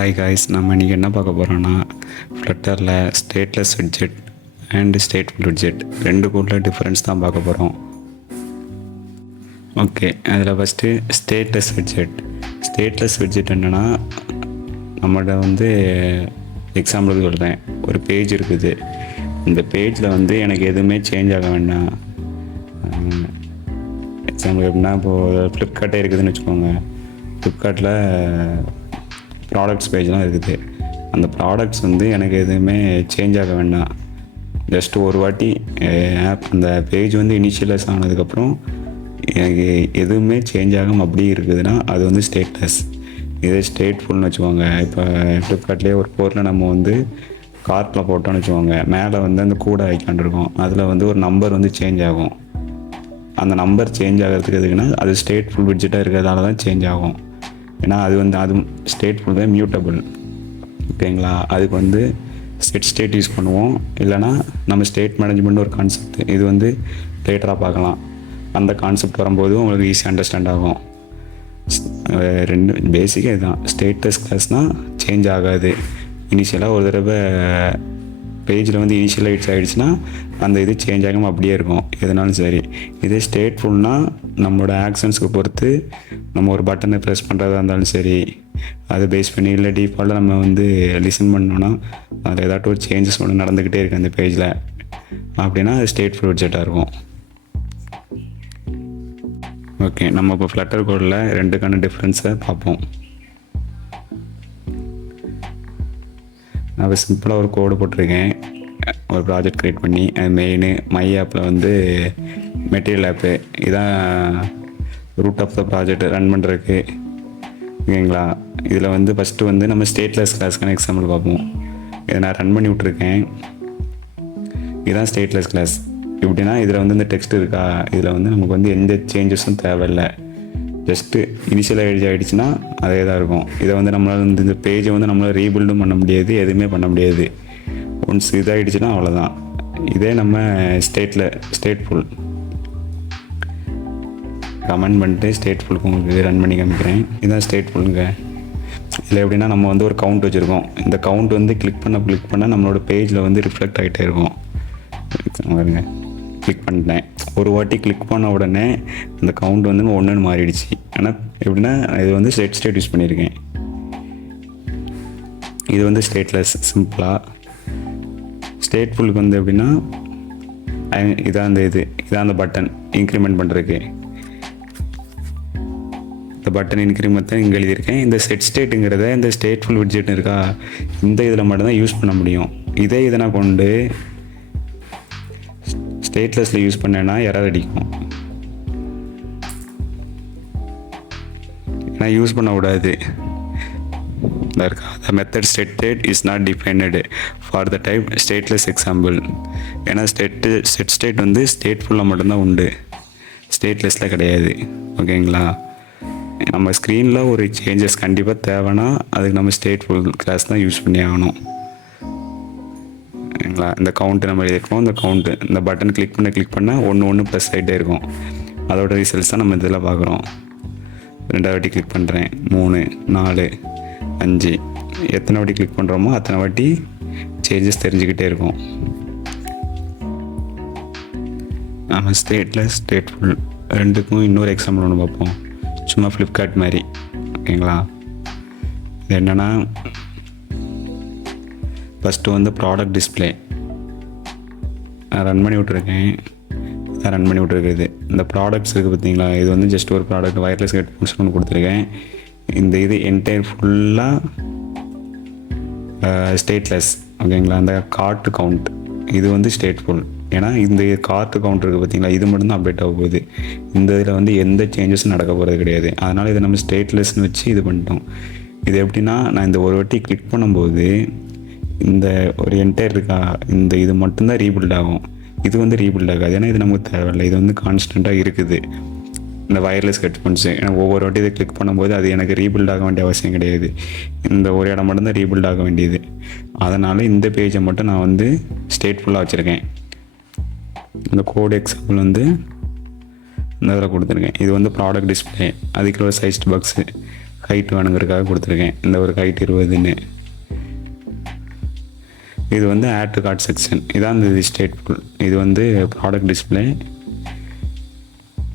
Hi guys, நம்ம இன்றைக்கி என்ன பார்க்க போகிறோன்னா ஃப்ளட்டரில் stateless widget and stateful widget ரெண்டுக்குள்ள டிஃப்ரென்ஸ் தான் பார்க்க போகிறோம். ஓகே, அதில் ஃபஸ்ட்டு ஸ்டேட்லெஸ் widget என்னென்னா, நம்மகிட்ட எக்ஸாம்பிளுக்கு சொல்கிறேன், ஒரு பேஜ் இருக்குது. இந்த பேஜில் எனக்கு எதுவுமே சேஞ்ச் ஆக வேண்டாம். எக்ஸாம்பிள் எப்படின்னா, இப்போது ஃப்ளிப்கார்ட்டே இருக்குதுன்னு வச்சுக்கோங்க. ஃப்ளிப்கார்ட்டில் ப்ராடக்ட்ஸ் பேஜ்லாம் இருக்குது. அந்த ப்ராடக்ட்ஸ் எனக்கு எதுவுமே சேஞ்ச் ஆக வேண்டாம். ஜஸ்ட் ஒரு வாட்டி அந்த பேஜ் இனிஷியலைஸ் ஆனதுக்கப்புறம் எனக்கு எதுவுமே சேஞ்ச் ஆகாமல் அப்படியே இருக்குதுன்னா அது ஸ்டேட்லெஸ். இதே ஸ்டேட்ஃபுல்னு வச்சுக்கோங்க. இப்போ ஃப்ளிப்கார்ட்லேயே ஒரு பொருளை நம்ம கார்ட்டில் போட்டோன்னு வச்சுக்கோங்க, மேலே அந்த கூட வைக்காண்டிருக்கோம். அதில் ஒரு நம்பர் சேஞ்ச் ஆகும். அந்த நம்பர் சேஞ்ச் ஆகிறதுக்கு எதுக்குன்னா அது ஸ்டேட்ஃபுல் widget-ஆக இருக்கிறதால தான் சேஞ்ச் ஆகும். ஏன்னா அது ஸ்டேட்ஃபுல் தான் மியூட்டபிள். ஓகேங்களா? அதுக்கு செட் ஸ்டேட் யூஸ் பண்ணுவோம். இல்லைனா நம்ம ஸ்டேட் மேனேஜ்மெண்ட் ஒரு கான்செப்ட், இது லேட்டராக பார்க்கலாம். அந்த கான்செப்ட் வரும்போது உங்களுக்கு ஈஸியாக அண்டர்ஸ்டாண்ட் ஆகும். ரெண்டு பேசிக்காக இதுதான். ஸ்டேட்டஸ் கிளாஸ்னால் சேஞ்ச் ஆகாது. இனிஷியலாக ஒரு தடவை பேஜில் இனிஷியலைட்ஸ் ஆகிடுச்சுன்னா அந்த இது சேஞ்ச் ஆகாமல் அப்படியே இருக்கும், எதுனாலும் சரி. இதே ஸ்டேட்ஃபுல்னால் நம்மளோட ஆக்ஷன்ஸ்க்கு பொறுத்து நம்ம ஒரு பட்டனை ப்ரெஸ் பண்ணுறதா இருந்தாலும் சரி, அதை பேஸ் பண்ணி இல்லை டிஃபால்ட்டாக நம்ம லிசன் பண்ணோன்னா அதில் ஏதாட்டும் ஒரு சேஞ்சஸ் நடந்துக்கிட்டே இருக்குது அந்த பேஜில், அப்படின்னா அது ஸ்டேட்ஃபுல் widget-ஆக இருக்கும். ஓகே, நம்ம இப்போ ஃப்ளட்டர் கோடில் ரெண்டுக்கான டிஃப்ரென்ஸை பார்ப்போம். நான் சிம்பிளாக ஒரு கோடு போட்டிருக்கேன், ஒரு ப்ராஜெக்ட் க்ரியேட் பண்ணி. அது மெயின் மை ஆப்பில் மெட்டீரியல் ஆப்பு இதான் root of the project run பண்ணுறதுக்கு. ஓகேங்களா? இதில் ஃபஸ்ட்டு நம்ம ஸ்டேட்லெஸ் கிளாஸ்க்கான எக்ஸாம்பிள் பார்ப்போம். இதை நான் ரன் பண்ணி விட்ருக்கேன். இதுதான் ஸ்டேட்லெஸ் கிளாஸ். எப்படின்னா இதில் இந்த டெக்ஸ்ட் இருக்கா, இதில் நமக்கு எந்த சேஞ்சஸும் தேவையில்லை. ஜஸ்ட்டு இனிஷியல் ஆகிடுச்சுன்னா அதே தான் இருக்கும். இதை நம்மளால் இந்த பேஜை நம்மளால் ரீபில்டும் பண்ண முடியாது, எதுவுமே பண்ண முடியாது. ஒன்ஸ் இதாகிடுச்சுன்னா அவ்வளோதான். இதே நம்ம ஸ்டேட்ஃபுல் கமெண்ட் பண்ணிட்டு ஸ்டேட்ஃபுல்க்கு உங்களுக்கு ரன் பண்ணி காமிக்கிறேன். இதுதான் ஸ்டேட்ஃபுல்லுங்க. இதில் எப்படின்னா நம்ம ஒரு கவுண்ட் வச்சுருக்கோம். இந்த கவுண்ட் கிளிக் பண்ண நம்மளோட பேஜில் ரிஃப்ளெக்ட் ஆகிட்டே இருக்கும். பாருங்க, கிளிக் பண்ணிட்டேன். ஒரு வாட்டி கிளிக் பண்ண உடனே அந்த கவுண்ட் ஒன்றுன்னு மாறிடுச்சு. ஆனால் எப்படின்னா இது செட் ஸ்டேட் யூஸ் பண்ணியிருக்கேன். இது ஸ்டேட்லெஸ். சிம்பிளாக ஸ்டேட்ஃபுல்லுக்கு எப்படின்னா இதான் அந்த பட்டன் இன்க்ரிமெண்ட் பண்ணுறதுக்கு. இந்த பட்டன் இன்க்ரிமெண்ட் தான் இங்கே எழுதியிருக்கேன். இந்த செட் ஸ்டேட்டுங்கிறத இந்த ஸ்டேட்ஃபுல் widget இருக்கா, இந்த இதில் மட்டும்தான் யூஸ் பண்ண முடியும். இதை நான் கொண்டு ஸ்டேட்லெஸில் யூஸ் பண்ணேன்னா எரர் அடிக்கும். ஏன்னா யூஸ் பண்ணக்கூடாது. இருக்கா, the method stated is not defined for the type stateless example. ஏன்னா செட் ஸ்டேட் ஸ்டேட்ஃபுல்லாக மட்டும்தான் உண்டு, ஸ்டேட்லெஸில் கிடையாது. ஓகேங்களா? நம்ம ஸ்க்ரீனில் ஒரு சேஞ்சஸ் கண்டிப்பாக தேவைன்னா அதுக்கு நம்ம ஸ்டேட்ஃபுல் கிளாஸ் தான் யூஸ் பண்ணி ஆகணும். ஓகேங்களா? இந்த கவுண்ட்டு நம்ம எழுதியிருக்கோம். இந்த கவுண்ட்டு இந்த பட்டன் கிளிக் பண்ண ஒன்று ப்ளஸ் ஆகிட்டே இருக்கும். அதோட ரிசல்ட்ஸ் தான் நம்ம இதில் பார்க்குறோம். 2 வாட்டி கிளிக் பண்ணுறேன், 3, 4, 5 எத்தனை வாட்டி கிளிக் பண்ணுறோமோ அத்தனை வாட்டி சேஞ்சஸ் தெரிஞ்சுக்கிட்டே இருக்கும். நம்ம ஸ்டேட்லெஸ் ஸ்டேட்ஃபுல் ரெண்டுக்கும் இன்னொரு எக்ஸாம்பிள் ஒன்று பார்ப்போம். சும்மா ஃப்ளிப்கார்ட் மாதிரி. ஓகேங்களா? இது என்னென்னா, ஃபஸ்ட்டு ப்ராடக்ட் டிஸ்பிளே நான் ரன் பண்ணி விட்ருக்கேன். இதான் ரன் பண்ணி விட்ருக்குது. இந்த ப்ராடக்ட்ஸ் இருக்குது பார்த்தீங்களா, இது ஜஸ்ட் ஒரு ப்ராடக்ட் வயர்லெஸ் ஹெட்ஃபோன்ஸ் ஒன்று கொடுத்துருக்கேன். இந்த என்டையர் ஃபுல்லாக ஸ்டேட்லெஸ். ஓகேங்களா? அந்த கார்ட் கவுண்ட் இது ஸ்டேட்ஃபுல். ஏன்னா இந்த கார்ட் கவுண்ட் இருக்குது பார்த்தீங்களா, இது மட்டும்தான் அப்டேட் ஆக போகுது. இந்த இதில் எந்த சேஞ்சஸும் நடக்க போகிறது கிடையாது. அதனால் இதை நம்ம ஸ்டேட்லெஸ்னு வச்சு இது பண்ணிட்டோம். இது எப்படின்னா, நான் இந்த ஒரு வாட்டி கிளிக் பண்ணும்போது இந்த ஒரு என்டையர் இருக்கா, இது மட்டும்தான் ரீபில்ட் ஆகும். இது ரீபில்ட் ஆகாது. ஏன்னா இது நமக்கு தேவையில்லை. இது கான்ஸ்டண்ட்டாக இருக்குது. இந்த வயர்லெஸ் ஹெட்ஃபோன்ஸு எனக்கு ஒவ்வொரு வாட்டி இதை கிளிக் பண்ணும்போது அது எனக்கு ரீபில்ட் ஆக வேண்டிய அவசியம் கிடையாது. இந்த ஒரு இடம் மட்டும்தான் ரீபில்ட் ஆக வேண்டியது. அதனால் இந்த பேஜை மட்டும் நான் ஸ்டேட்ஃபுல்லாக வச்சுருக்கேன். இந்த கோட் எக்ஸாம்பிள் இந்த இதில் கொடுத்துருக்கேன். இது ப்ராடக்ட் டிஸ்பிளே, அதுக்குள்ள சைஸ்ட் பாக்ஸு. ஹைட் வேணுங்கிறதுக்காக கொடுத்துருக்கேன். இந்த ஒரு ஹைட் 20ன்னு. இது வந்து ஆட் டு கார்ட் செக்ஷன். இதான் இந்த ஸ்டேட்ஃபுல். இது வந்து product display,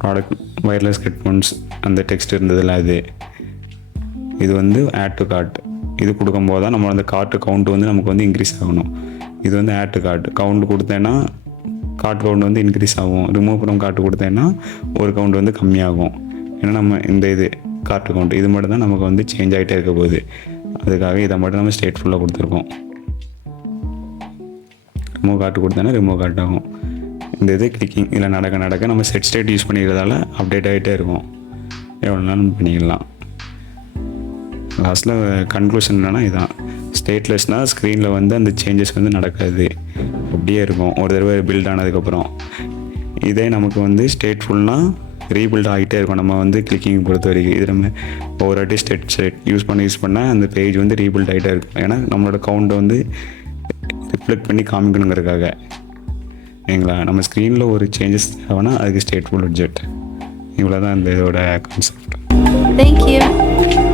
product wireless headphones அந்த டெக்ஸ்ட் இருந்ததில்ல அது. இது வந்து ஆட் டு கார்ட். இது கொடுக்கும்போது தான் நம்ம அந்த கார்ட்டு கவுண்ட் வந்து நமக்கு வந்து இன்க்ரீஸ் ஆகணும். இது வந்து ஆட் டு கார்ட். கவுண்ட் கொடுத்தேன்னா கார்ட் கவுண்ட் வந்து இன்க்ரீஸ் ஆகும். ரிமூவ் ஃப்ரம் கார்ட்டு கொடுத்தேன்னா ஒரு கவுண்ட் வந்து கம்மியாகும். ஏன்னா நம்ம இந்த இது கார்ட்டு கவுண்ட் இது மட்டும் தான் நமக்கு வந்து சேஞ்ச் ஆகிட்டே இருக்க போகுது. அதுக்காக இதை மட்டும் நம்ம ஸ்டேட்ஃபுல்லாக கொடுத்துருக்கோம். ரிமூவ் கார்ட்டு கொடுத்தேன்னா ரிமூவ் கார்ட் ஆகும். இந்த இது கிளிக்கிங் இதில் நடக்க நடக்க நம்ம செட் ஸ்டேட் யூஸ் பண்ணிக்கிறதால அப்டேட் ஆகிட்டே இருக்கும். எவ்வளோ நாளும் பண்ணிக்கலாம். லாஸ்ட்டில் கன்க்ளூஷன் என்னென்னா இதான் ஸ்டேட்லெஸ்னால் ஸ்க்ரீனில் வந்து அந்த சேஞ்சஸ் வந்து நடக்காது, அப்படியே இருக்கும் ஒரு தடவை பில்ட் ஆனதுக்கப்புறம். இதே நமக்கு வந்து ஸ்டேட்ஃபுல்னால் ரீபில்ட் ஆகிட்டே இருக்கும். நம்ம வந்து கிளிக்கிங் பொறுத்த வரைக்கும் இது நம்ம ஒவ்வொரு வாட்டி ஸ்டேட் யூஸ் பண்ணால் அந்த பேஜ் வந்து ரீபில்ட் ஆகிட்டே இருக்கும். ஏன்னா நம்மளோட கவுண்ட்டை வந்து ரிஃப்ளெக்ட் பண்ணி காமிக்கணுங்கிறதுக்காக. சரிங்களா? நம்ம ஸ்க்ரீனில் ஒரு சேஞ்சஸ் தேவைன்னா அதுக்கு ஸ்டேட்ஃபுல் widget. இவ்வளோ தான் இந்த இதோட கான்செப்ட். Thank you.